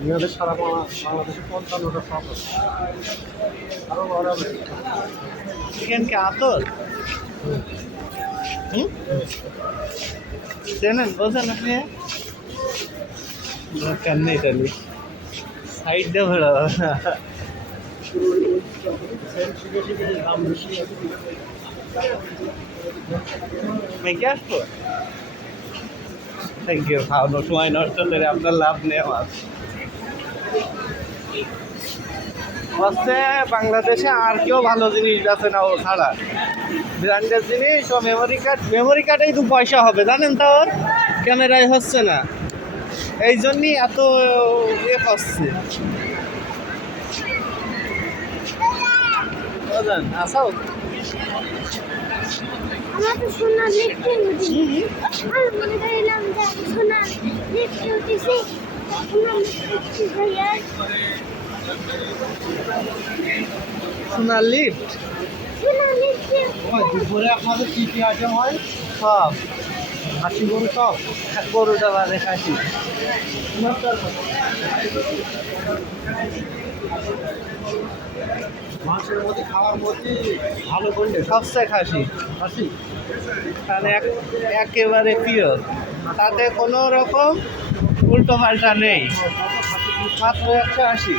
আমাদের সারা বাংলাদেশে 55টা শপ আছে। আরো বড় হবে। চিকেন কে আতর চেনেন বোঝেন আপনি দরকার নেই তাহলে সাইড দিয়ে বেড়াবো না দাম বেশি। মেকে আসবো থ্যাংক ইউ খাওয়ানো সময় নষ্ট করে আপনার লাভ নেই আমার হচ্ছে বাংলাদেশে আর কেউ ভালো জিনিস আছে না ও ছাড়া ব্র্যান্ডের জিনিস ও মেমোরি কার্ডেই তো পয়সা হবে জানেন তো ওর ক্যামেরায় হচ্ছে না এই জন্যই এত ইয়ে করছে বুঝলেন আসাও আমার তো সোনার লিফটে উঠেছি আর মনে করিলাম যে সোনার লিফটে উঠেছি সোনার লিফটে ভাইয়া সোনার লিফট সোনার লিফটে দুপুরে আপনাদের কী কী আইটেম হয়? সব খাসি গরু সব। গরুটা বাদে খাসি মাছের মধ্যে খাওয়ার মধ্যে ভালো করলে সবচেয়ে খাসি খাসি মানে একেবারে পিওর তাতে কোনো রকম উল্টো পাল্টা নেই মাত্র 180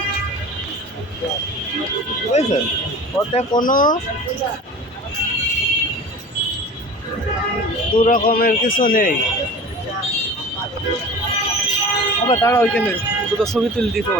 বুঝলেন ওতে কোনো দু রকমের কিছু নেই আবার তারা ওইখানে দুটো ছবি তুলে দিতে